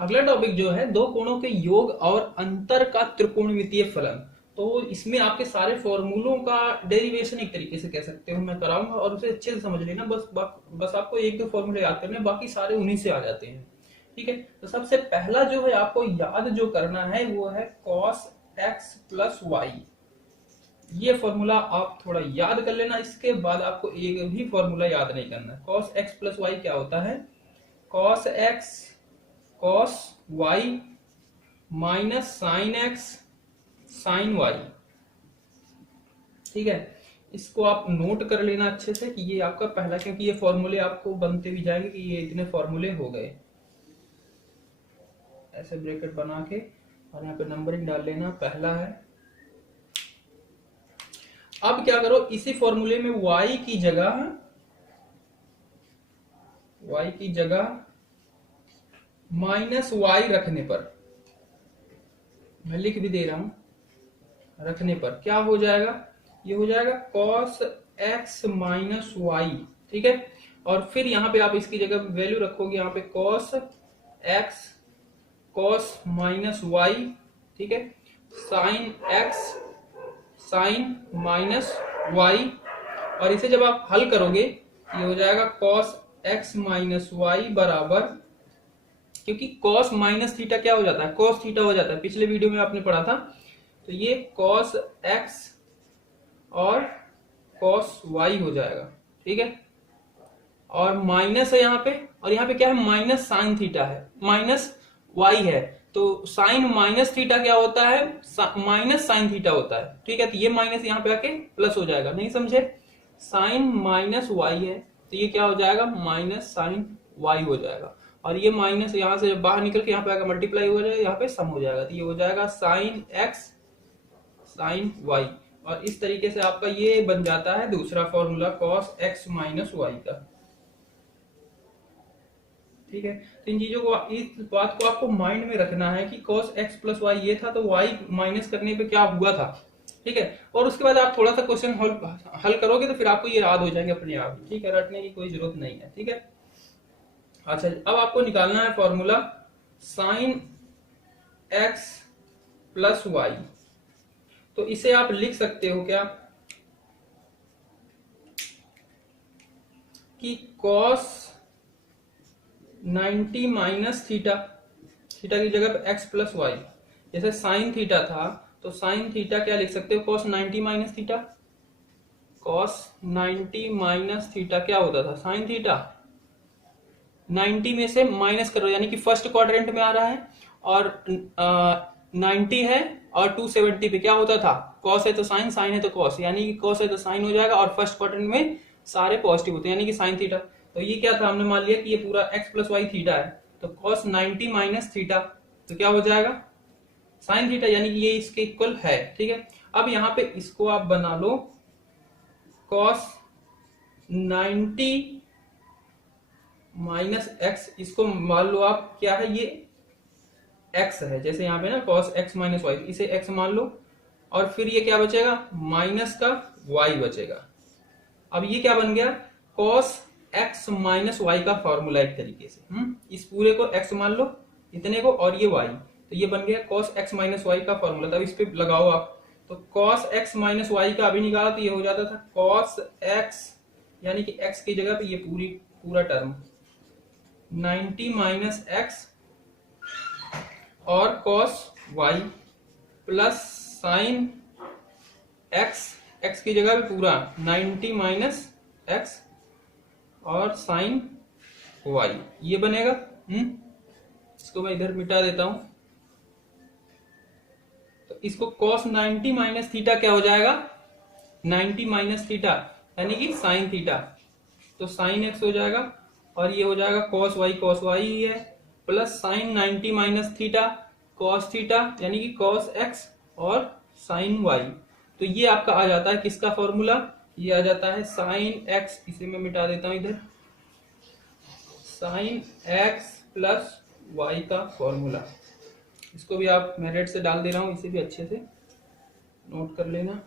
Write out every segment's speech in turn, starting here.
अगला टॉपिक जो है दो कोणों के योग और अंतर का त्रिकोणमितीय फलन। तो इसमें आपके सारे फॉर्मूलों का डेरिवेशन एक तरीके से कह सकते हो मैं कराऊंगा, और उसे अच्छे से समझ लेना। बस आपको एक दो फॉर्मूले याद करने हैं, बाकी सारे उन्हीं से आ जाते हैं। ठीक है, तो सबसे पहला जो है आपको याद जो करना है वो है cos x प्लस वाई। ये फॉर्मूला आप थोड़ा याद कर लेना, इसके बाद आपको एक भी फॉर्मूला याद नहीं करना। cos x प्लस वाई क्या होता है? cos x cos y minus sine x sine y। ठीक है, इसको आप नोट कर लेना अच्छे से कि ये आपका पहला, क्योंकि ये फॉर्मूले आपको बनते भी जाएंगे कि ये इतने फॉर्मूले हो गए। ऐसे ब्रैकेट बना के और यहाँ पे नंबरिंग डाल लेना, पहला है। अब क्या करो, इसी फॉर्मूले में y की जगह माइनस वाई रखने पर, मैं लिख भी दे रहा हूं, रखने पर क्या हो जाएगा? ये हो जाएगा cos x माइनस वाई। ठीक है, और फिर यहाँ पे आप इसकी जगह वैल्यू रखोगे, यहाँ पे cos x cos minus y. ठीक है, sine x sine minus y, और इसे जब आप हल करोगे ये हो जाएगा cos x माइनस वाई बराबर, क्योंकि cos माइनस थीटा क्या हो जाता है? cos थीटा हो जाता है, पिछले वीडियो में आपने पढ़ा था। तो ये cos x और cos y हो जाएगा। ठीक है, और माइनस है यहाँ पे, और यहाँ पे क्या है? माइनस साइन थीटा है, माइनस y है, तो साइन माइनस थीटा क्या होता है? माइनस साइन थीटा होता है। ठीक है, तो ये माइनस यहाँ पे आके प्लस हो जाएगा, नहीं समझे? साइन माइनस y है, तो ये क्या हो जाएगा? माइनस साइन y हो जाएगा, और ये माइनस यहाँ से जब बाहर निकल के यहाँ पे आएगा मल्टीप्लाई हो जाएगा, यहाँ पे सम हो जाएगा, तो ये हो जाएगा साइन x साइन y। और इस तरीके से आपका ये बन जाता है दूसरा formula cos x minus y का। ठीक है, तो इन चीजों को, इस बात को आपको माइंड में रखना है कि cos x प्लस वाई ये था, तो y माइनस करने पे क्या हुआ था। ठीक है, और उसके बाद आप थोड़ा सा क्वेश्चन हल करोगे तो फिर आपको ये याद हो जाएंगे अपने आप। ठीक है, रटने की कोई जरूरत नहीं है। ठीक है, अच्छा, अब आपको निकालना है formula sine x plus y. तो इसे आप लिख सकते हो क्या कि cos 90 माइनस थीटा, थीटा की जगह पे x प्लस वाई, जैसे साइन थीटा था तो साइन थीटा क्या लिख सकते हो? cos 90 minus theta. cos 90 minus theta क्या होता था? Sine theta. 90 में से माइनस करो, यानी कि फर्स्ट क्वाड्रेंट में आ रहा है, और 90 है और 270 पे क्या होता था? cos है तो साइन, साइन है तो cos, यानी कि cos है तो साइन हो जाएगा, और फर्स्ट क्वाड्रेंट में सारे पॉजिटिव होते हैं, यानी कि साइन थीटा। तो ये क्या था? हमने मान लिया कि ये पूरा x प्लस वाई थीटा है, तो cos 90 माइनस थीटा तो क्या हो जाएगा? साइन थीटा, यानी कि ये इसके इक्वल है। ठीक है, अब यहाँ पे इसको आप बना लो cos 90 माइनस x, इसको मान लो आप क्या है? ये x है, जैसे यहाँ पे ना cos x माइनस वाई, इसे x मान लो, और फिर ये क्या बचेगा? माइनस का y बचेगा। अब ये क्या बन गया? cos x माइनस वाई का फॉर्मूला एक तरीके से। इस पूरे को x मान लो, इतने को, और ये y, तो ये बन गया cos x माइनस वाई का फॉर्मूला। तब इस पे लगाओ आप, तो cos x माइनस वाई का अभी निकाला तो ये हो जाता था cos x, यानी कि x की जगह पे ये पूरा टर्म 90 माइनस x और cos y plus sign x, x की जगह पे पूरा 90 माइनस x और साइन y, ये बनेगा। इसको मैं इधर मिटा देता हूं, तो इसको cos 90 माइनस थीटा क्या हो जाएगा? 90 माइनस थीटा, यानी कि साइन थीटा, तो साइन x हो जाएगा, और ये हो जाएगा cos y ही है, plus sign 90 minus theta cos theta, यानी कि cos x और साइन y। तो ये आपका आ जाता है किसका फॉर्मूला? ये आ जाता है साइन x, इसे मैं मिटा देता हूं इधर, साइन x प्लस वाई का फॉर्मूला। इसको भी आप मैं रेड से डाल दे रहा हूं, इसे भी अच्छे से नोट कर लेना।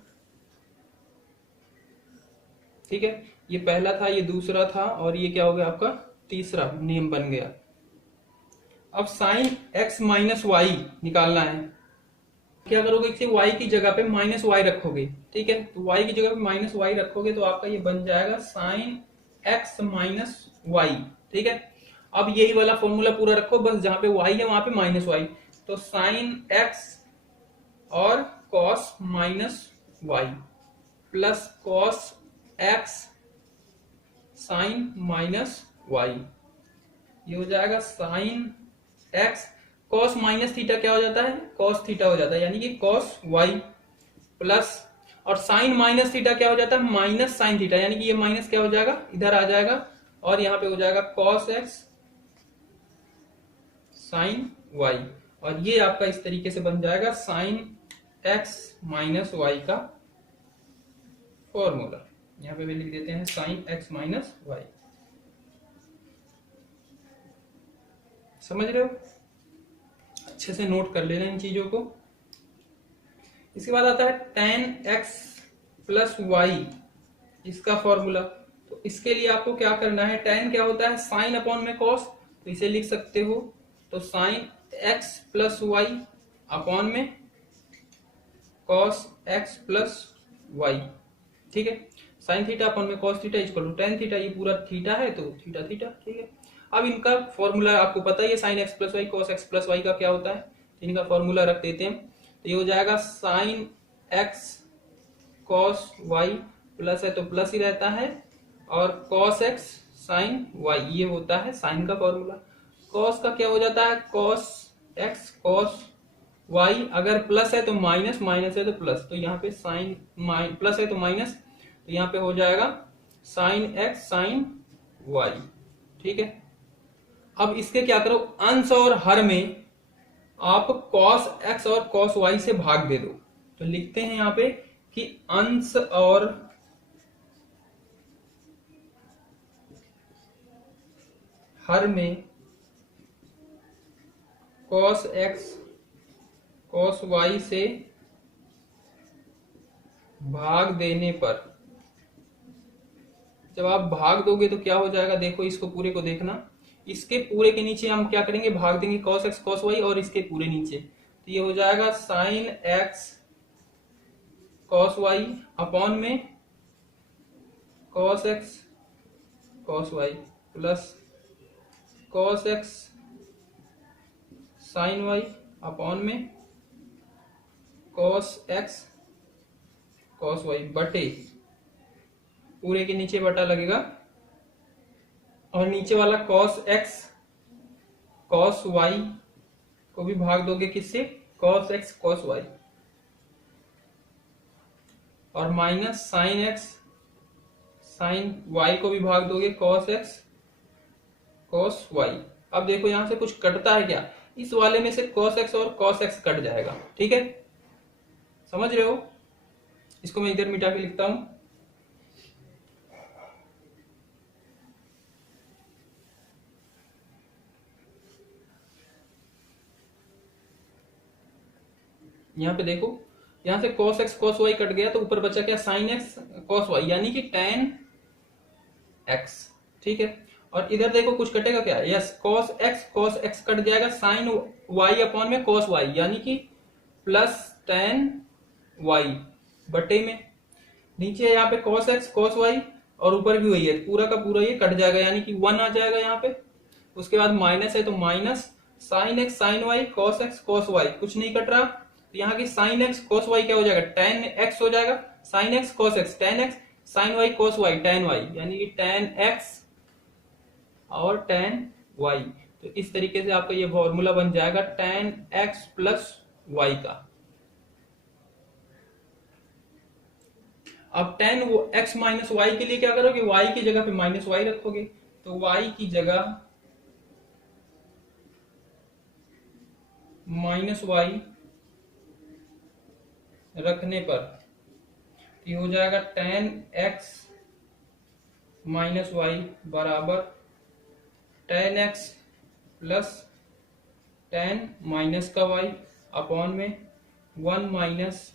ठीक है, ये पहला था, ये दूसरा था, और ये क्या हो गया आपका? तीसरा नियम बन गया। अब साइन एक्स माइनस वाई निकालना है। क्या करोगे कि y की जगह पे माइनस वाई रखोगे, ठीक है, तो y की जगह पे माइनस वाई रखोगे तो आपका ये बन जाएगा साइन x माइनस वाई, ठीक है। अब यही वाला फॉर्मूला पूरा रखो, बस जहां पे y है वहां पे माइनस वाई, तो साइन x और cos minus y plus cos x sine minus y, ये हो जाएगा sine x cos minus theta क्या हो जाता है, cos थीटा हो जाता है, यानी कि cos y प्लस, और साइन माइनस थीटा क्या हो जाता है, माइनस साइन थीटा, यानी कि ये माइनस क्या हो जाएगा, इधर आ जाएगा और यहां पे हो जाएगा cos x साइन y, और ये आपका इस तरीके से बन जाएगा साइन x माइनस वाई का फॉर्मूला। यहां पे भी लिख देते हैं साइन x माइनस वाई। समझ रहे हो, अच्छे से नोट कर लेना इन चीजों को। इसके बाद आता है tan x प्लस वाई, इसका फॉर्मूला। तो इसके लिए आपको क्या करना है, tan क्या होता है, साइन अपॉन में cos, तो इसे लिख सकते हो, तो sine x plus y upon में cos x प्लस वाई, ठीक है। साइन थीटा अपॉन में cos theta equal to tan theta, ये पूरा थीटा है तो थीटा थीटा, ठीक है। अब इनका फॉर्मूला आपको पता ही है, sine x plus y cos x plus y का क्या होता है, इनका फॉर्मूला रख देते हैं। तो ये हो जाएगा sine x cos y, plus है तो प्लस ही रहता है, और cos x साइन y, ये होता है साइन का फॉर्मूला। cos का क्या हो जाता है, cos x cos y, अगर प्लस है तो माइनस, माइनस है तो प्लस, तो यहाँ पे साइन प्लस है तो माइनस, तो यहाँ पे हो जाएगा साइन x साइन y, ठीक है। अब इसके क्या करो, अंश और हर में आप cos x और cos y से भाग दे दो, तो लिखते हैं यहाँ पे कि अंश और हर में cos x cos y से भाग देने पर, जब आप भाग दोगे तो क्या हो जाएगा, देखो इसको पूरे को देखना, इसके पूरे के नीचे हम क्या करेंगे, भाग देंगे cos x cos y, और इसके पूरे नीचे, तो ये हो जाएगा sine x cos y upon में cos x cos y plus cos x sine y upon में cos x cos y बटे, पूरे के नीचे बटा लगेगा, और नीचे वाला cos x cos y को भी भाग दोगे किससे, cos x cos y, और minus sine x sine y को भी भाग दोगे cos x cos y। अब देखो यहां से कुछ कटता है क्या, इस वाले में से cos x और cos x कट जाएगा, ठीक है, समझ रहे हो। इसको मैं इधर मिटा के लिखता हूं, यहां पे देखो, यहां से cos x cos y cut गया, तो ऊपर बचा क्या, sin x cos y, यानी कि tan x, ठीक है। और इधर देखो कुछ कटेगा क्या, यस, cos x कट जाएगा, sin y अपॉन में cos y, यानी कि प्लस tan y बटे में, नीचे यहाँ पे cos x cos y, और ऊपर भी वही है, पूरा का पूरा ये कट जाएगा, यानी कि 1 आ जाएगा यहाँ पे। उसके बाद माइनस है तो minus sin x sin y cos x cos y, कुछ नहीं कट रहा, तो यहाँ की sin x cos y क्या हो जाएगा, tan x हो जाएगा, sin x cos x tan x sin y cos y tan y, यानी कि tan x और tan y। तो इस तरीके से आपका ये फॉर्मूला बन जाएगा tan x प्लस y का। अब tan x माइनस वाई के लिए क्या करोगे, y की जगह पे माइनस वाई रखोगे, तो y की जगह माइनस वाई रखने पर ये हो जाएगा tan x माइनस वाई बराबर tan x plus tan minus का y अपॉन में 1 minus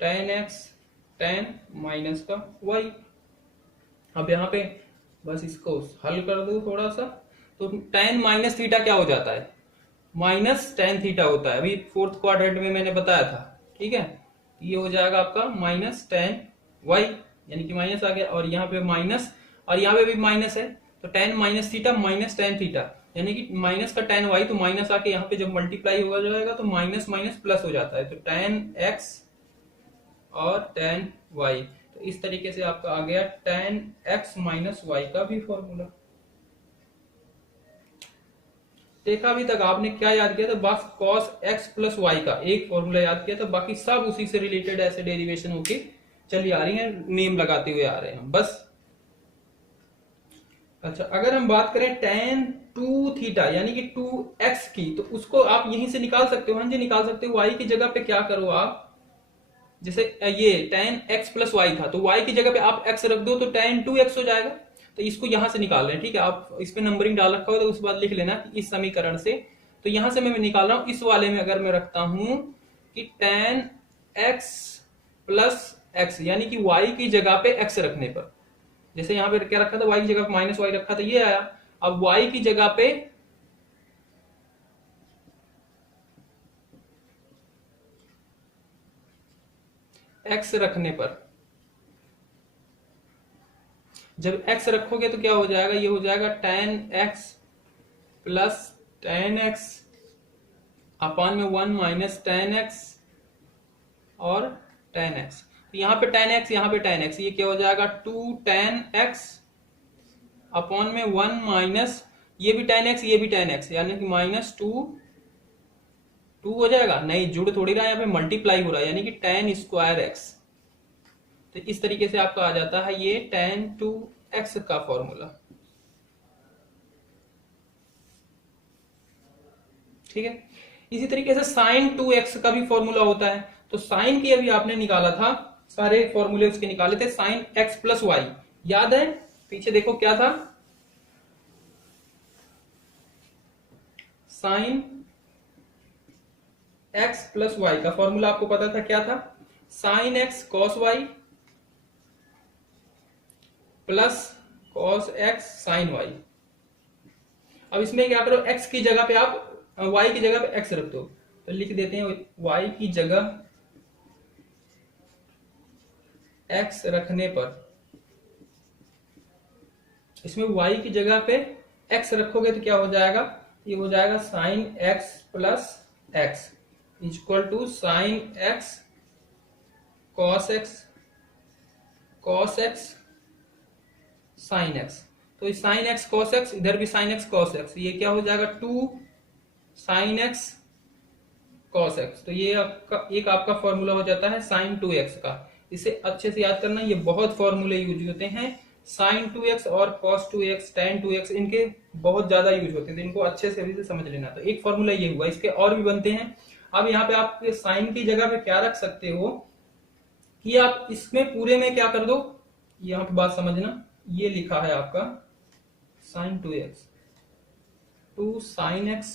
tan x tan minus का y। अब यहाँ पे बस इसको हल कर दो थोड़ा सा, तो tan माइनस थीटा क्या हो जाता है, माइनस tan थीटा होता है, अभी फोर्थ क्वाड्रेंट में मैंने बताया था। ठीक है, ये हो जाएगा आपका माइनस tan y, यानी कि माइनस आ गया, और यहाँ पे माइनस, और यहाँ पे भी माइनस है, तो tan minus theta minus tan theta, यानी कि माइनस का tan y, तो माइनस आके यहाँ पे जब मल्टीप्लाई हो जाएगा तो माइनस माइनस प्लस हो जाता है, तो tan x और tan y। तो इस तरीके से आपका आ गया tan x माइनस y का भी फॉर्मूला। देखा अभी तक आपने क्या याद किया था, बस cos x प्लस वाई का एक फॉर्मूला याद किया था, बाकी सब उसी से रिलेटेड ऐसे डेरिवेशन होके चली आ रही है, नेम लगाते हुए आ रहे हैं बस। अच्छा, अगर हम बात करें tan 2 थीटा यानी कि 2x की, तो उसको आप यहीं से निकाल सकते हो। हाँ जी, निकाल सकते हो। y की जगह पे क्या करो आप, जैसे ये tan x प्लस वाई था, तो y की जगह पे आप x रख दो तो tan 2x हो जाएगा। तो इसको यहां से निकाल रहे हैं, ठीक है, आप इस पे नंबरिंग डाल रखा हो तो उस बाद लिख लेना कि इस समीकरण से, तो यहां से मैं निकाल रहा हूं। इस वाले में अगर मैं रखता हूं कि tan x प्लस x, यानी कि y की जगह पे x रखने पर, जैसे यहां पे क्या रखा था, y की जगह पे माइनस वाई रखा था, ये आया। अब y की जगह पे x रखने पर, जब x रखोगे तो क्या हो जाएगा, ये हो जाएगा tan x plus tan x अपान में 1 माइनस tan x और tan x। तो यहाँ पे tan x, यहाँ पे tan x, ये क्या हो जाएगा 2 tan x अपॉन में 1 माइनस, ये भी tan x ये भी tan x, यानी कि माइनस 2 हो जाएगा। नहीं, जुड़ थोड़ी रहा है, यहाँ पे मल्टीप्लाई हो रहा है, यानी कि tan स्क्वायर x। तो इस तरीके से आपका आ जाता है ये tan 2x का फॉर्मूला। ठीक है, इसी तरीके से sin 2x का भी फॉर्मूला होता है। तो sin की अभी आपने निकाला था, सारे फॉर्मूले उसके निकाले थे, sin x प्लस वाई, याद है? पीछे देखो क्या था, sin x प्लस वाई का फॉर्मूला आपको पता था क्या था, sin x cos y plus cos x sin y। अब इसमें क्या करो, x की जगह पे आप y की जगह पे x रख दो, तो लिख देते हैं y की जगह x रखने पर, इसमें y की जगह पे x रखोगे तो क्या हो जाएगा, ये हो जाएगा sin x plus x equal to sin x cos x sin x। तो sin x cos x, इधर भी sin x cos x, ये क्या हो जाएगा 2 sin x cos x। तो ये आपका फॉर्मूला हो जाता है sin 2x का। इसे अच्छे से याद करना, ये बहुत फॉर्मूले यूज होते हैं, sin 2x और cos 2x tan 2x, इनके बहुत ज्यादा यूज होते हैं, तो इनको अच्छे से अभी से समझ लेना। तो एक फॉर्मूला ये हुआ, इसके और भी बनते हैं। अब यहाँ पे आप साइन की जगह पे क्या रख सकते हो कि आप इसमें पूरे में क्या कर दो, यहाँ पे बात समझना, ये लिखा है आपका sin 2x 2 sin x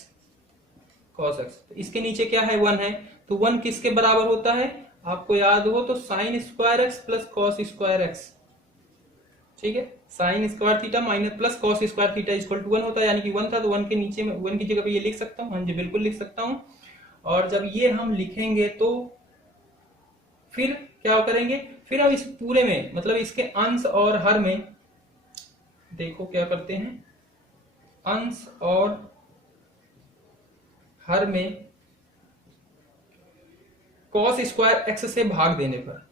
cos x, तो इसके नीचे क्या है 1 है, तो 1 किसके बराबर होता है, आपको याद हो तो sin square x plus cos square x. ठीक है, sin square theta minus plus cos square theta equal to 1 होता है, यानी कि 1 था तो 1 के नीचे में 1 की जगह पे ये लिख सकता हूँ। हाँ जी, बिल्कुल लिख सकता हूँ। और जब ये हम लिखेंगे तो फिर क्या करेंगे, फिर अब इस पूरे में मतलब इसके अंश और हर में देखो क्या करते हैं, अंश और हर में cos स्क्वायर एक्स से भाग देने पर,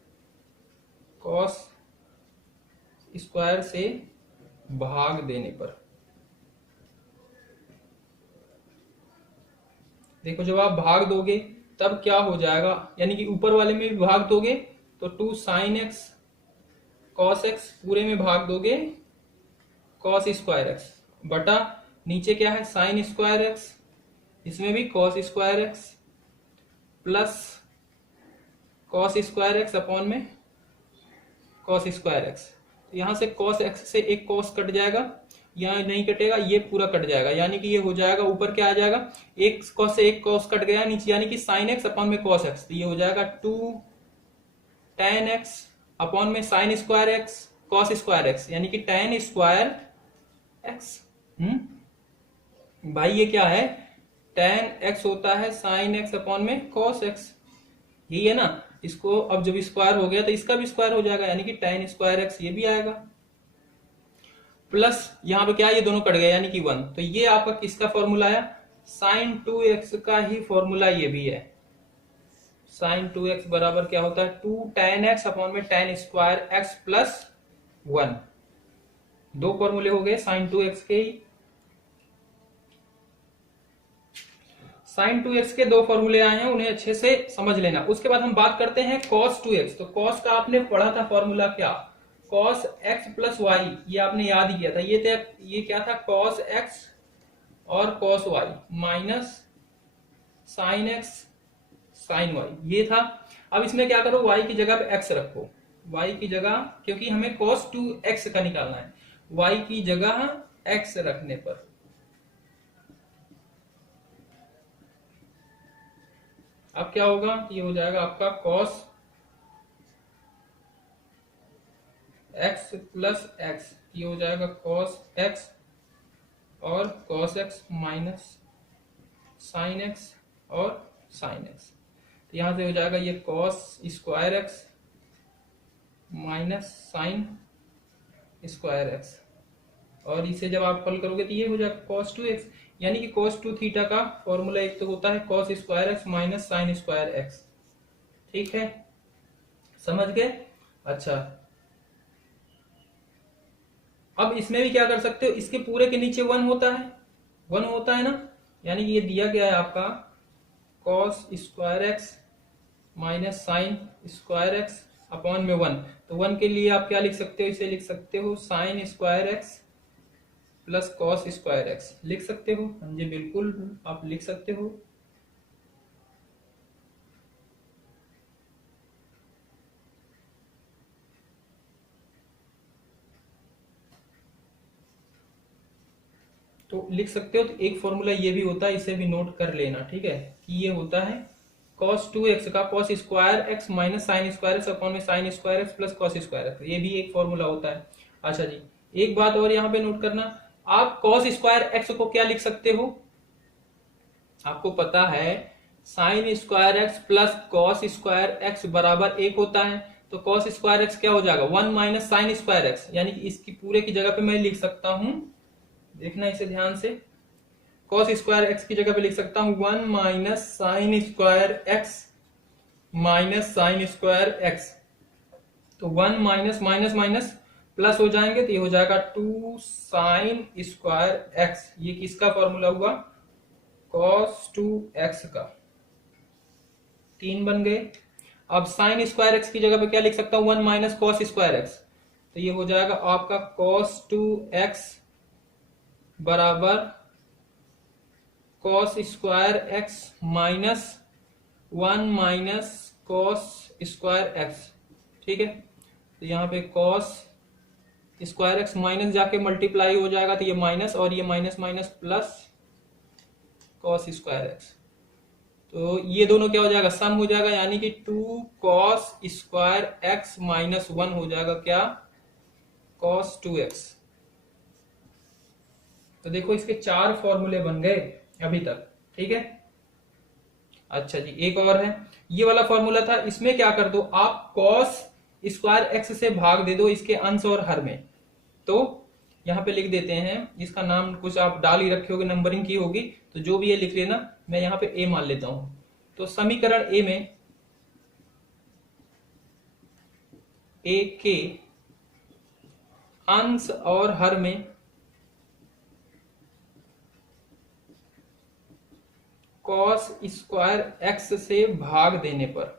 cos स्क्वायर से भाग देने पर, देखो जब आप भाग दोगे तब क्या हो जाएगा, यानी कि ऊपर वाले में भी भाग दोगे तो 2 sin x cos x, पूरे में भाग दोगे cos स्क्वायर x बटा नीचे क्या है sin स्क्वायर x, इसमें भी cos square x plus cos square x upon में cos स्क्वायर x। तो यहां से cos x से एक cos कट जाएगा, यहाँ नहीं कटेगा, ये पूरा कट जाएगा, यानी कि ये हो जाएगा ऊपर क्या आ जाएगा, एक cos से एक cos कट गया नीचे, यानी कि sin x अपॉन में cos x, तो ये हो जाएगा 2 tan x अपॉन में sin square x cos square x, यानी कि tan स्क्वायर x। भाई ये क्या है, tan x होता है sin x अपॉन में cos x, यही है ना। इसको अब जब स्क्वायर हो गया तो इसका भी स्क्वायर हो जाएगा, यानी कि tan स्क्वायर x ये भी आएगा, प्लस यहाँ पे क्या है, ये दोनों कट गए यानी कि 1। तो ये आपका किसका फॉर्मूला है, sin 2x का ही फॉर्मूला ये भी है। sin 2x बराबर क्या होता है, 2 tan x अपॉन में tan स्क्वायर x प्लस 1। दो फॉर्मूले हो गए sin 2x के ही। sin 2x के दो फॉर्मूले आए हैं, उन्हें अच्छे से समझ लेना। उसके बाद हम बात करते हैं cos 2x। तो cos का आपने पढ़ा था फॉर्मूला क्या, cos x प्लस वाई, ये आपने याद ही किया था। ये क्या था, cos x और cos y minus sin x sin y, ये था। अब इसमें क्या करो, y की जगह पे x रखो, y की जगह, क्योंकि हमें cos 2x का निकालना है, y की जगह x रखने पर अब क्या होगा, ये हो जाएगा आपका cos x प्लस x, ये हो जाएगा cos x और cos x minus sin x और sin x। तो यहां से हो जाएगा ये cos square x minus sin square x, और इसे जब आप हल करोगे तो ये हो जाएगा cos 2x, यानी कि cos 2 थीटा का फॉर्मूला एक तो होता है cos square x minus sin square x। ठीक है, समझ गए। अच्छा, अब इसमें भी क्या कर सकते हो, इसके पूरे के नीचे 1 होता है, 1 होता है ना, यानी कि ये दिया गया है आपका cos square x minus sin square x upon में 1। तो 1 के लिए आप क्या लिख सकते हो, इसे लिख सकते हो sin square x plus cos square x, लिख सकते हो। हाँ जी बिल्कुल, आप लिख सकते हो। तो लिख सकते हो। तो एक फॉर्मूला ये भी होता है, इसे भी नोट कर लेना, ठीक है, कि ये होता है cos 2x का cos square x minus sine square x upon में sine square x plus cos square x, ये भी एक फॉर्मूला होता है। अच्छा जी, एक बात और यहाँ पे नोट करना, आप cos स्क्वायर x को क्या लिख सकते हो, आपको पता है sign square x plus cos square x बराबर 1 होता है। तो cos स्क्वायर एक्स क्या हो जाएगा, 1 माइनस साइन स्क्वायर एक्स, यानी कि इसकी पूरे की जगह पे मैं लिख सकता हूं, देखना इसे ध्यान से, cos स्क्वायर एक्स की जगह पे लिख सकता हूं 1 minus sine square x minus sine square x. तो 1 माइनस माइनस माइनस प्लस हो जाएंगे, तो ये हो जाएगा 2 साइन स्क्वायर एक्स। ये किसका फॉर्मूला हुआ, cos 2x का। 3 बन गए। अब साइन स्क्वायर एक्स की जगह पे क्या लिख सकता हूं, 1 माइनस कॉस स्क्वायर एक्स, तो ये हो जाएगा आपका cos 2x बराबर cos square x minus 1 minus cos square x. ठीक है, तो यहाँ पे cos स्क्वायर एक्स माइनस जाके मल्टीप्लाई हो जाएगा, तो ये माइनस और ये minus minus plus cos square x. तो ये दोनों क्या हो जाएगा, सम हो जाएगा, यानी कि 2 cos स्क्वायर एक्स माइनस 1 हो जाएगा क्या, cos 2x। तो देखो इसके 4 फॉर्मूले बन गए अभी तक, ठीक है। अच्छा जी, एक और है, ये वाला फॉर्मूला था, इसमें क्या कर दो आप, cos स्क्वायर एक्स से भाग दे दो इसके अंश और हर में। तो यहाँ पे लिख देते हैं, इसका नाम कुछ आप डाल ही रखे होगे, नंबरिंग की होगी, तो जो भी ये लिख लेना, मैं यहाँ पे a मान लेता हूं। तो समीकरण a में a के अंश और हर में cos स्क्वायर एक्स से भाग देने पर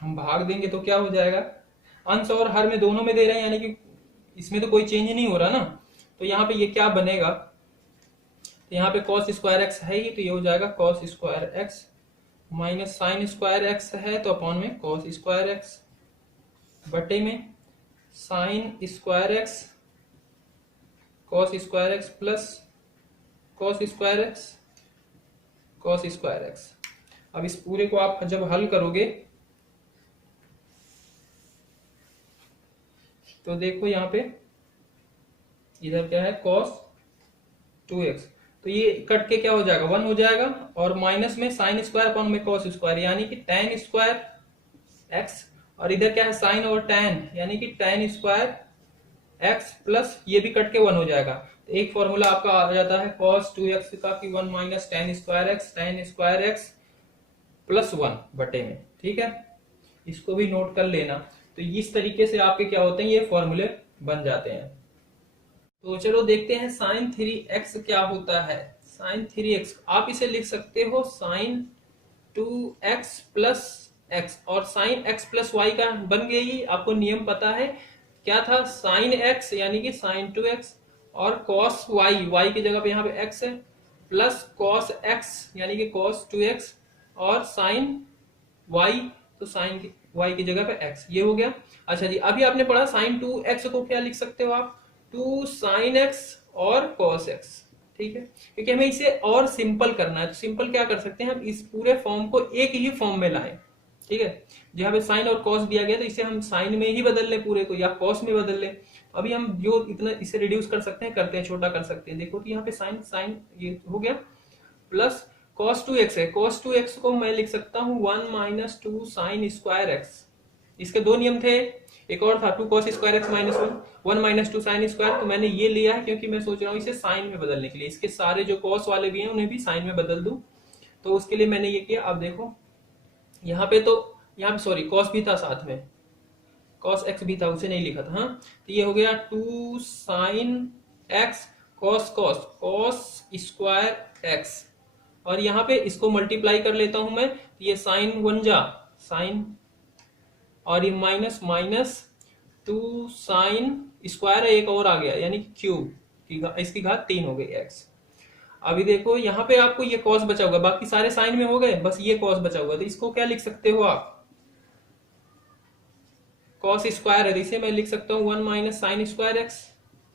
हम भाग देंगे तो क्या हो जाएगा, अंश और हर में दोनों में दे रहे हैं, यानी कि इसमें तो कोई चेंज नहीं हो रहा ना। तो यहाँ पे ये क्या बनेगा, तो यहाँ पे cos स्क्वायर एक्स है ही, तो ये हो जाएगा cos square x minus sine square x है, तो अपॉन में cos स्क्वायर एक्स बटे में sine square x cos square x plus cos square x cos square x. अब इस पूरे को आप जब हल करोगे तो देखो यहाँ पे इधर क्या है cos 2x, तो ये कट के क्या हो जाएगा 1 हो जाएगा, और माइनस में साइन स्क्वायर अपॉन में cos स्क्वायर यानी कि tan स्क्वायर x, और इधर क्या है साइन और tan यानी कि tan स्क्वायर x प्लस ये भी कट के 1 हो जाएगा। तो एक फॉर्मूला आपका आ जाता है cos 2x का कि 1 minus tan square x plus 1 बटे में, ठीक है, इसको भी नोट कर लेना। तो इस तरीके से आपके क्या होते हैं, ये फॉर्मूले बन जाते हैं। तो चलो देखते हैं साइन 3x क्या होता है। साइन 3x आप इसे लिख सकते हो साइन 2x प्लस x, और साइन x प्लस y का बन गया, ही आपको नियम पता है क्या था, साइन x यानी कि साइन 2x, और cos y की जगह पे यहाँ पे x है, प्लस cos x यानी कि cos 2x, और साइन y तो साइन y की जगह पे x, ये हो गया। अच्छा जी, अभी आपने पढ़ा साइन 2x को क्या लिख सकते हो आप, 2 साइन x और cos x, ठीक है, क्योंकि हमें इसे और सिंपल करना है। तो सिंपल क्या कर सकते हैं, हम इस पूरे फॉर्म को एक ही फॉर्म में लाएं, ठीक है, जहां पे साइन और cos दिया गया तो इसे हम साइन में ही बदल लें पूरे को, या cos में बदल लें। अभी हम जो इतना इसे रिड्यूस कर सकते हैं करते हैं, छोटा कर सकते हैं। देखो कि यहाँ पे साइन साइन ये हो गया, प्लस cos 2x है, cos 2x को मैं लिख सकता हूं 1 माइनस 2 साइन स्क्वायर एक्स। इसके दो नियम थे, एक और था 2 cos square x minus 1 minus 2 sine square, तो मैंने ये लिया है क्योंकि मैं सोच रहा हूँ इसे साइन में बदलने के लिए, इसके सारे जो cos वाले भी हैं उन्हें भी साइन में बदल दूं, तो उसके लिए मैंने ये किया। अब देखो यहाँ पे तो यहाँ पे सॉरी cos भी था साथ में, cos x भी था, उसे नहीं लिखा था, हाँ, तो ये हो गया 2 sine x cos square x, और यहाँ पे इसको मल्टीप्लाई कर लेता हूं मैं, तो ये साइन 1 जा साइन, और ये माइनस माइनस 2 साइन स्क्वायर एक और आ गया यानी क्यूब की इसकी घात 3 हो गई x। अभी देखो यहाँ पे आपको ये cos बचा होगा, बाकी सारे साइन में हो गए, बस ये cos बचा हुआ, तो इसको क्या लिख सकते हो आप, cos स्क्वायर है, इसे मैं लिख सकता हूँ 1 माइनस साइन स्क्वायर एक्स।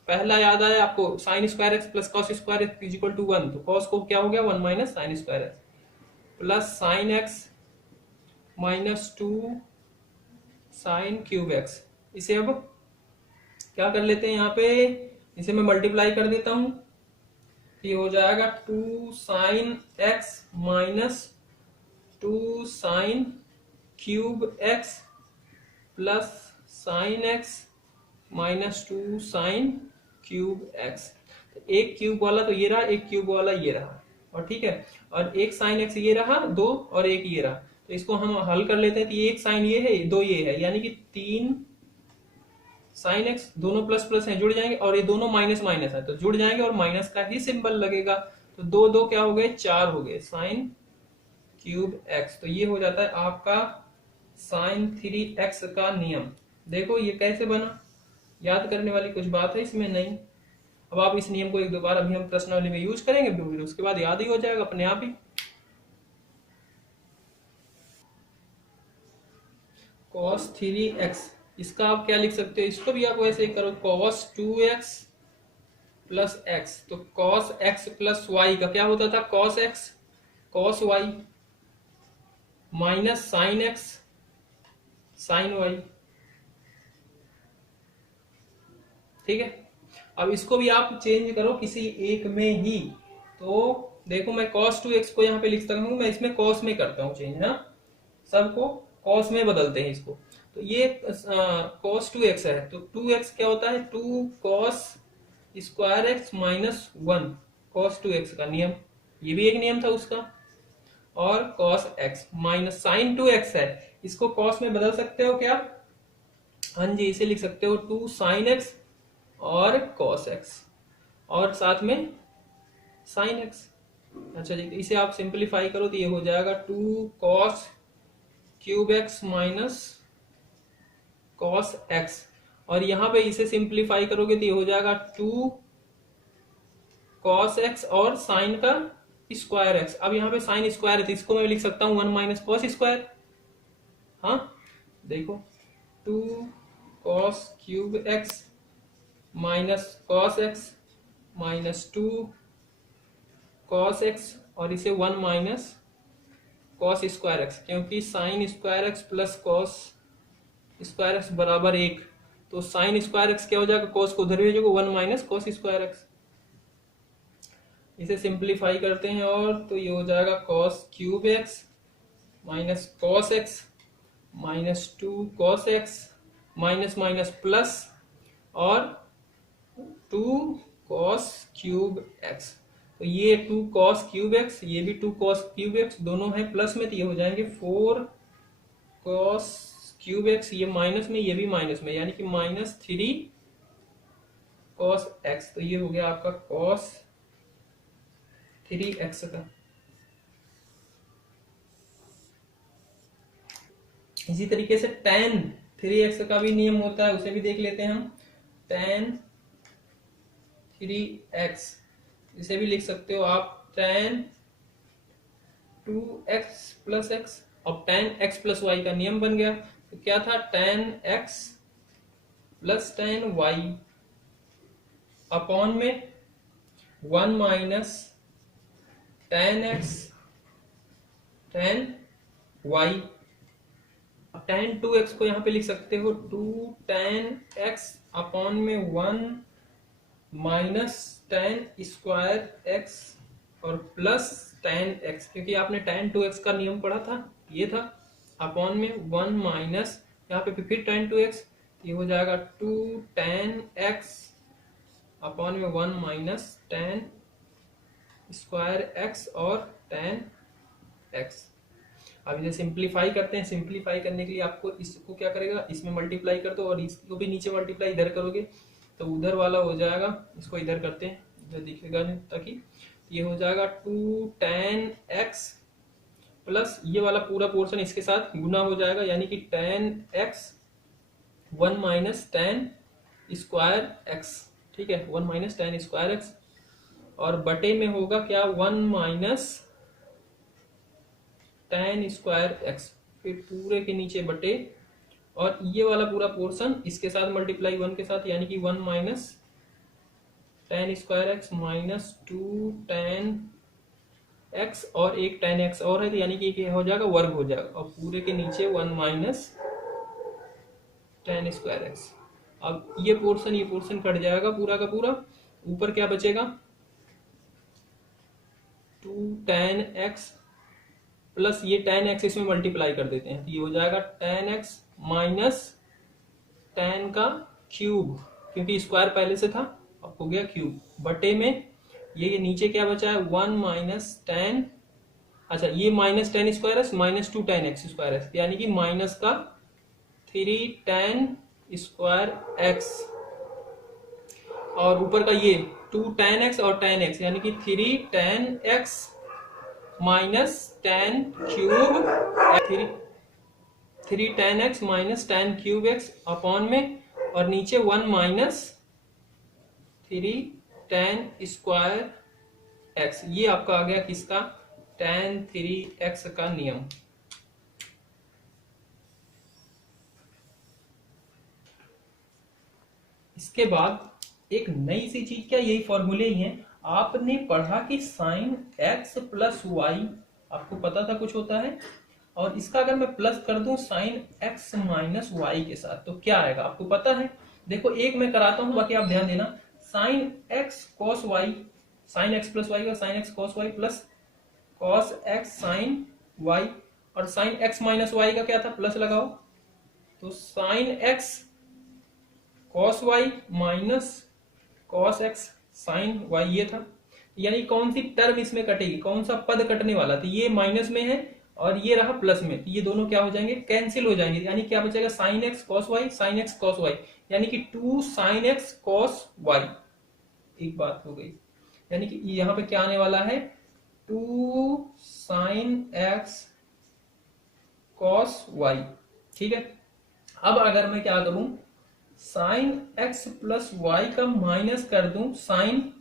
पहला याद आया आपको, sine square x plus cos square x is equal to 1, तो cos को क्या हो गया 1 minus sine square x plus sine x minus 2 sine cube x. इसे अब क्या कर लेते हैं, यहाँ पे इसे मैं मल्टीप्लाई कर देता हूं, ये हो जाएगा 2 sign x minus 2 sine cube x plus sine x minus 2 sine cube x. एक क्यूब वाला तो ये रहा, एक क्यूब वाला ये रहा, और ठीक है, और एक साइन एक्स ये रहा 2, और एक ये रहा, तो इसको हम हल कर लेते हैं। तो एक साइन ये है 2 ये है, यानी कि 3 साइन एक्स, दोनों प्लस प्लस है जुड़ जाएंगे, और ये दोनों माइनस माइनस है तो जुड़ जाएंगे, और माइनस का ही सिंबल लगेगा, तो 2 2 क्या हो गए 4 हो गए साइन क्यूब एक्स। तो ये हो जाता है आपका साइन 3x का नियम। देखो ये कैसे बना, याद करने वाली कुछ बात है इसमें नहीं। अब आप इस नियम को एक दो बार अभी हम प्रश्नावली में यूज करेंगे, फिर उसके बाद याद ही हो जाएगा अपने आप ही। cos 3x, इसका आप क्या लिख सकते हो, इसको भी आप वैसे ही करो, cos 2x प्लस x, तो cos x प्लस y का क्या होता था, cos x cos y minus sine x sine y, ठीक है। अब इसको भी आप चेंज करो किसी एक में ही, तो देखो मैं cos 2x को यहाँ पे लिख सकता हूँ, मैं इसमें cos में करता हूँ चेंज, ना सबको cos में बदलते हैं इसको, तो ये cos 2x है, तो 2x क्या होता है 2 cos square x minus 1 cos 2x का नियम, ये भी एक नियम था उसका, और cos x minus sign 2x है, इसको cos में बदल सकते हो क्या, हाँ जी, इसे लिख सकते हो 2 साइन x और cos x, और साथ में साइन x। अच्छा जी, तो इसे आप सिंपलीफाई करो तो ये हो जाएगा 2 cos cube x minus cos x, और यहां पे इसे सिंपलीफाई करोगे तो ये हो जाएगा 2 cos x और साइन का स्क्वायर x। अब यहाँ पे साइन स्क्वायर है तो इसको मैं लिख सकता हूं 1 माइनस कॉस स्क्वायर, हाँ देखो 2 cos cube x minus cos x minus 2 cos x, और इसे 1 माइनस cos स्क्वायर x, क्योंकि sine square x plus cos square x बराबर 1, तो साइन स्क्वायर एक्स क्या हो जाएगा, कॉस को उधर भेजोगे 1 माइनस कॉस स्क्वायर एक्स। इसे सिंप्लीफाई करते हैं और तो ये हो जाएगा cos cube x minus cos x minus 2 cos x minus minus plus और 2 कॉस क्यूब एक्स। तो ये 2 कॉस क्यूब एक्स, ये भी 2 कॉस क्यूब एक्स, दोनों है प्लस में, तो ये हो जाएंगे 4 कॉस क्यूब एक्स, ये माइनस में, ये भी माइनस में, यानी कि माइनस 3 कॉस एक्स। तो ये हो गया आपका कॉस 3x का। इसी तरीके से tan 3x का भी नियम होता है, उसे भी देख लेते हैं हम। tan 3x, इसे भी लिख सकते हो आप tan 2x प्लस एक्स। अब tan x प्लस वाई का नियम बन गया, तो क्या था, tan x plus tan y upon में 1 minus tan x tan y। अब tan 2x को यहां पे लिख सकते हो 2 tan x अपॉन में 1 माइनस tan स्क्वायर x और प्लस tan x, क्योंकि आपने tan 2x का नियम पढ़ा था, ये था, अपॉन में 1 माइनस यहाँ पे फिर tan 2x, ये हो जाएगा 2 tan x अपॉन में 1 माइनस tan स्क्वायर x और tan x। अब इसे सिंप्लीफाई करते हैं। सिंप्लीफाई करने के लिए आपको इसको क्या करेगा, इसमें मल्टीप्लाई कर दो और इसको भी नीचे मल्टीप्लाई इधर करोगे तो उधर वाला हो जाएगा, इसको इधर करते हैं, इधर दिखेगा नहीं, ताकि ये हो जाएगा 2 tan x प्लस ये वाला पूरा पोर्शन इसके साथ गुना हो जाएगा, यानी कि tan x 1 minus tan square x, ठीक है, 1 माइनस tan स्क्वायर x, और बटे में होगा क्या, 1 माइनस tan स्क्वायर x, फिर पूरे के नीचे बटे, और ये वाला पूरा पोर्शन इसके साथ मल्टीप्लाई 1 के साथ, यानी कि 1 minus tan square x minus 2 tan x और एक tan x और है, तो यानी कि क्या हो जाएगा, वर्ग हो जाएगा, और पूरे के नीचे 1 माइनस tan स्क्वायर x। अब ये पोर्शन कट जाएगा पूरा का पूरा, ऊपर क्या बचेगा, 2 tan x प्लस ये tan x इसमें मल्टीप्लाई कर देते हैं, तो ये हो जाएगा tan x माइनस tan का क्यूब, क्योंकि स्क्वायर पहले से था, अब हो गया क्यूब, बटे में ये नीचे क्या बचा है, 1 माइनस tan, अच्छा ये minus tan square x minus 2 tan x square x, यानी कि माइनस का 3 tan स्क्वायर x, और ऊपर का ये 2 tan x और tan x, यानी कि 3 tan x minus tan cube 3 tan x minus tan cube x upon में, और नीचे 1 माइनस 3 tan स्क्वायर x। ये आपका आ गया किसका, tan 3x का नियम। इसके बाद एक नई सी चीज, क्या यही फॉर्मूले ही हैं, आपने पढ़ा कि साइन x प्लस वाई, आपको पता था कुछ होता है, और इसका अगर मैं प्लस कर दूं साइन x माइनस वाई के साथ, तो क्या आएगा आपको पता है। देखो एक मैं कराता हूं, बाकी आप ध्यान देना, sine x cos y, sine x plus y का sine x cos y plus cos x sine y, और साइन x माइनस वाई का क्या था, प्लस लगाओ, तो sine x cos y minus cos x sine y, ये था, यानी कौन सी टर्म इसमें कटेगी, कौन सा पद कटने वाला, तो ये माइनस में है और ये रहा प्लस में, तो ये दोनों क्या हो जाएंगे, कैंसिल हो जाएंगे, यानी क्या बचेगा, sine x cos y, sine x cos y, यानी कि 2 साइन एक्स कॉस वाई। एक बात हो गई, यानी कि यहां पे क्या आने वाला है, 2 साइन एक्स कॉस वाई, ठीक है। अब अगर मैं क्या करूं, साइन एक्स प्लस वाई का माइनस कर दूं साइन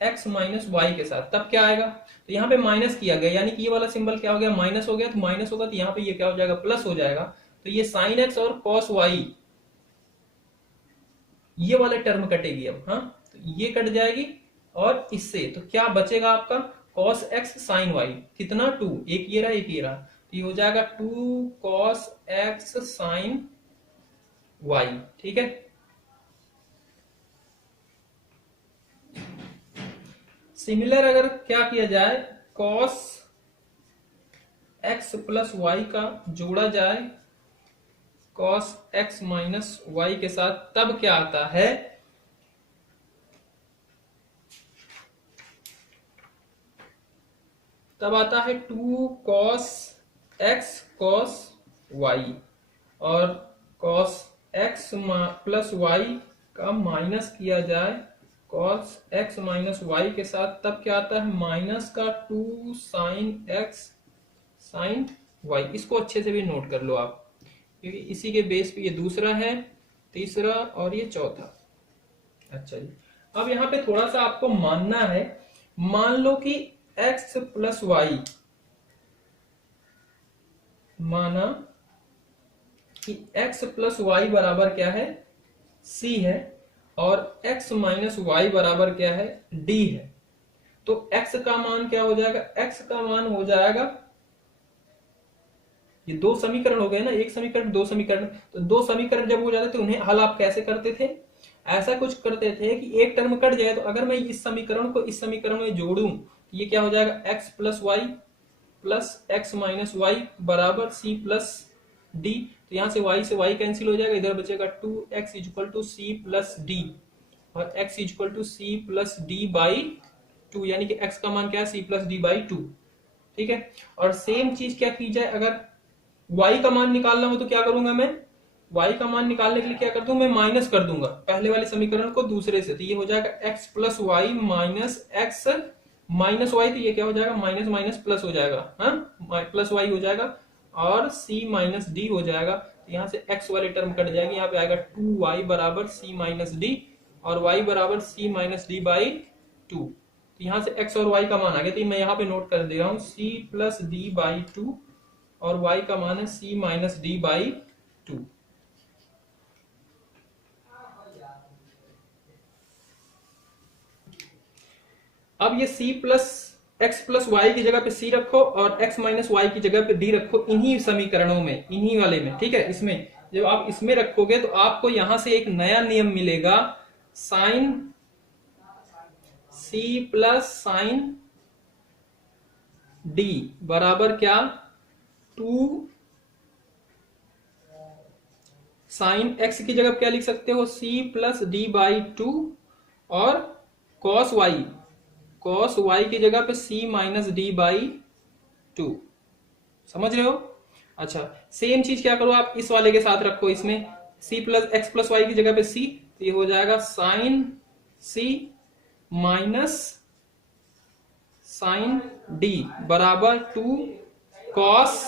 एक्स माइनस वाई के साथ, तब क्या आएगा, तो यहाँ पे माइनस किया गया, यानी कि ये वाला सिंबल क्या हो गया, माइनस हो गया, तो माइनस होगा तो यहाँ पे ये क्या हो जाएगा, प्लस हो जाएगा, तो ये साइन एक्स और कॉस वाई, ये वाले टर्म कटेगी अब, हाँ, तो ये कट जाएगी, और इससे तो क्या बचेगा आपका, कॉस एक्स साइन वाई, कितना 2, एक ये रहा एक ये रहा, तो ये हो जाएगा 2 कॉस एक्स साइन वाई, ठीक है। सिमिलर अगर क्या किया जाए, कॉस एक्स प्लस वाई का जोड़ा जाए कॉस एक्स माइनस वाई के साथ, तब क्या आता है, तब आता है 2 कॉस एक्स कॉस वाई, और कॉस एक्स प्लस वाई का माइनस किया जाए कॉस एक्स माइनस वाई के साथ, तब क्या आता है, माइनस का 2 साइन एक्स साइन वाई। इसको अच्छे से भी नोट कर लो आप, क्योंकि इसी के बेस पे ये दूसरा है, तीसरा और ये चौथा। अच्छा जी, अब यहाँ पे थोड़ा सा आपको मानना है, मान लो कि x प्लस वाई, माना कि x प्लस वाई बराबर क्या है, c है, और x माइनस वाई बराबर क्या है, d है। तो x का मान क्या हो जाएगा, x का मान हो जाएगा, ये दो समीकरण हो गए ना, एक समीकरण दो समीकरण, तो दो समीकरण जब हो जाते थे उन्हें हल आप कैसे करते थे, ऐसा कुछ करते थे कि एक टर्म कट जाए, तो अगर मैं इस समीकरण को इस समीकरण में जोड़ूं तो ये क्या हो जाएगा, x plus y plus x minus y बराबर c प्लस डी। तो यहां से y कैंसिल हो जाएगा, इधर बचेगा 2x equal to c plus d, और x equal to c plus d by 2, यानी कि x का मान क्या है, सी प्लस डी बाई 2। ठीक है, और सेम चीज क्या की जाए, अगर y का मान निकालना हो तो क्या करूंगा मैं, y का मान निकालने के लिए क्या कर दूं, मैं माइनस कर दूंगा पहले वाले समीकरण को दूसरे से, तो ये हो जाएगा x plus y minus x minus y, तो ये क्या हो जाएगा, माइनस माइनस प्लस हो जाएगा, हाँ प्लस वाई हो जाएगा, और c माइनस डी हो जाएगा। तो यहाँ से x वाले टर्म कट जाएगी, यहाँ पे आएगा 2y बराबर c माइनस डी, और y बराबर c माइनस डी बाई 2। तो यहाँ से x और y का मान आ गया, तो मैं यहाँ पे नोट कर दे रहा हूँ c प्लस डी बाई 2, और y का मान है c माइनस डी बाई 2। अब ये c plus x plus y की जगह पे c रखो, और x माइनस वाई की जगह पे d रखो, इन्हीं समीकरणों में, इन्हीं वाले में। ठीक है, इसमें जब आप इसमें रखोगे तो आपको यहां से एक नया नियम मिलेगा, sine c plus sine d बराबर क्या, 2 साइन x की जगह क्या लिख सकते हो, c प्लस डी बाई 2, और कॉस y की जगह पे c माइनस डी बाई 2। समझ रहे हो। अच्छा, सेम चीज क्या करो आप इस वाले के साथ रखो, इसमें c plus x plus y की जगह पे c, तो ये हो जाएगा sine c minus sine d बराबर 2 cos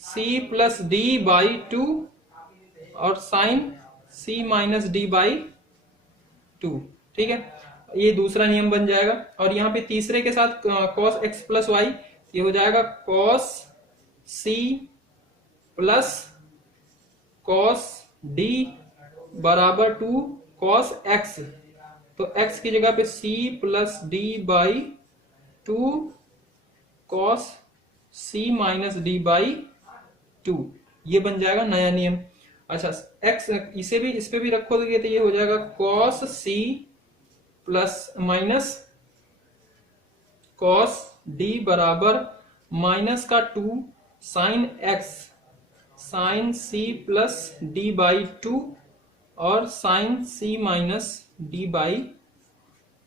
c plus d by 2, और sine c minus d by 2। ठीक है, ये दूसरा नियम बन जाएगा। और यहाँ पे तीसरे के साथ कॉस एक्स प्लस वाई, ये हो जाएगा cos c plus cos d बराबर 2 कॉस x, तो x की जगह पे c plus d by 2 cos c minus d by 2, ये बन जाएगा नया नियम। अच्छा, x इसे भी इस पे भी रखोगे तो ये हो जाएगा cos c plus minus cos d बराबर माइनस का 2 sine x sine c plus d by 2, और sine c minus d by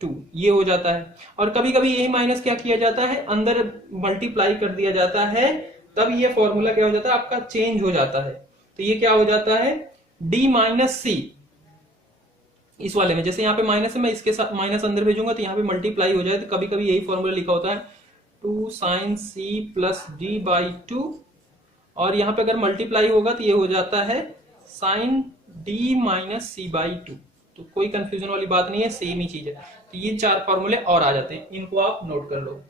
2, ये हो जाता है। और कभी कभी यही माइनस क्या किया जाता है, अंदर मल्टीप्लाई कर दिया जाता है, तब ये फॉर्मूला क्या हो जाता है, आपका चेंज हो जाता है। तो ये क्या हो जाता है, d माइनस सी, इस वाले में जैसे यहाँ पे माइनस है, मैं इसके साथ माइनस अंदर भेजूंगा तो यहाँ पे मल्टीप्लाई हो जाए, तो कभी कभी यही फॉर्मूला लिखा होता है 2 sine c plus d by 2, और यहाँ पे अगर मल्टीप्लाई होगा तो ये हो जाता है sine d minus C by 2। तो कोई कंफ्यूजन वाली बात नहीं है, सेम ही चीज है। तो ये 4 फॉर्मूले और आ जाते हैं, इनको आप नोट कर लो।